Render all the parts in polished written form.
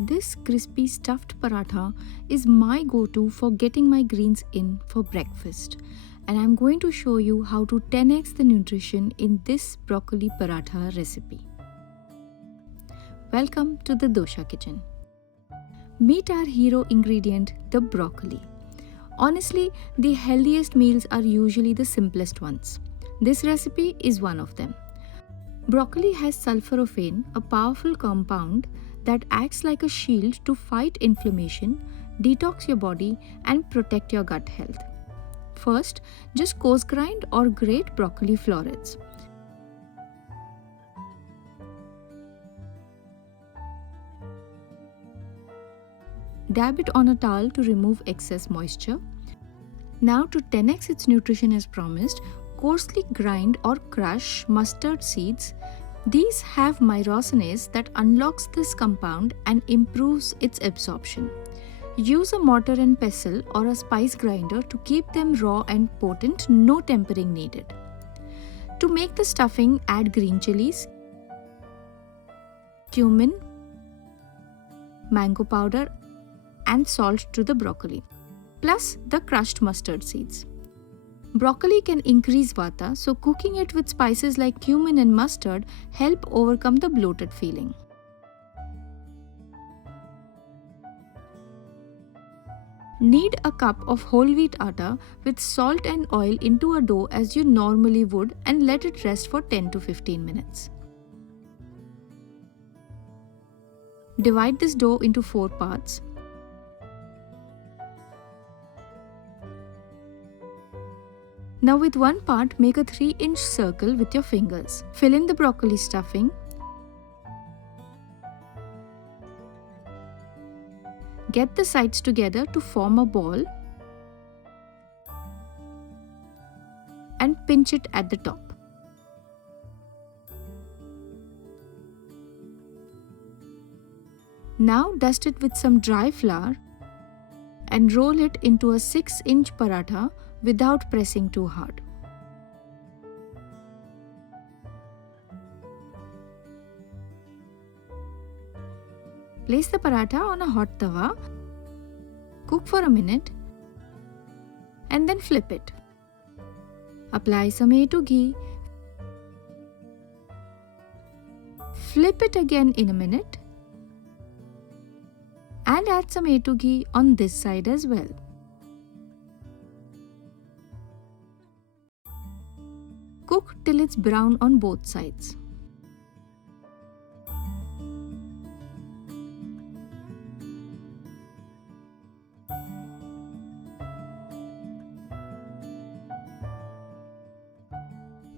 This crispy stuffed paratha is my go-to for getting my greens in for breakfast, and I'm going to show you how to 10x the nutrition in this broccoli paratha recipe. Welcome to the dosha kitchen. Meet our hero ingredient, the broccoli. Honestly, the healthiest meals are usually the simplest ones. This recipe is one of them. Broccoli has sulforaphane, a powerful compound that acts like a shield to fight inflammation, detox your body, and protect your gut health. First, just coarse grind or grate broccoli florets. Dab it on a towel to remove excess moisture. Now, to 10x its nutrition as promised, coarsely grind or crush mustard seeds. These have myrosinase that unlocks this compound and improves its absorption. Use a mortar and pestle or a spice grinder to keep them raw and potent, no tempering needed. To make the stuffing, add green chilies, cumin, mango powder, and salt to the broccoli, plus the crushed mustard seeds. Broccoli can increase vata, so cooking it with spices like cumin and mustard help overcome the bloated feeling. Knead a cup of whole wheat atta with salt and oil into a dough as you normally would and let it rest for 10 to 15 minutes. Divide this dough into 4 parts. Now with one part, make a 3-inch circle with your fingers. Fill in the broccoli stuffing. Get the sides together to form a ball and pinch it at the top. Now dust it with some dry flour and roll it into a 6-inch paratha without pressing too hard. Place the paratha on a hot tawa, cook for a minute, and then flip it. Apply some A2 ghee, flip it again in a minute, and add some A2 ghee on this side as well. Cook till it's brown on both sides.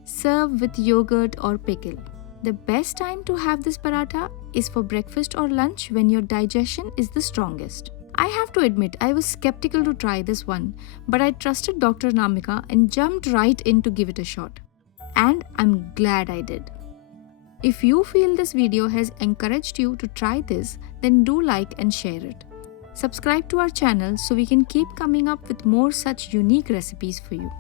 Serve with yogurt or pickle. The best time to have this paratha is for breakfast or lunch when your digestion is the strongest. I have to admit, I was skeptical to try this one, but I trusted Dr. Namika and jumped right in to give it a shot. And I'm glad I did. If you feel this video has encouraged you to try this, then do like and share it. Subscribe to our channel so we can keep coming up with more such unique recipes for you.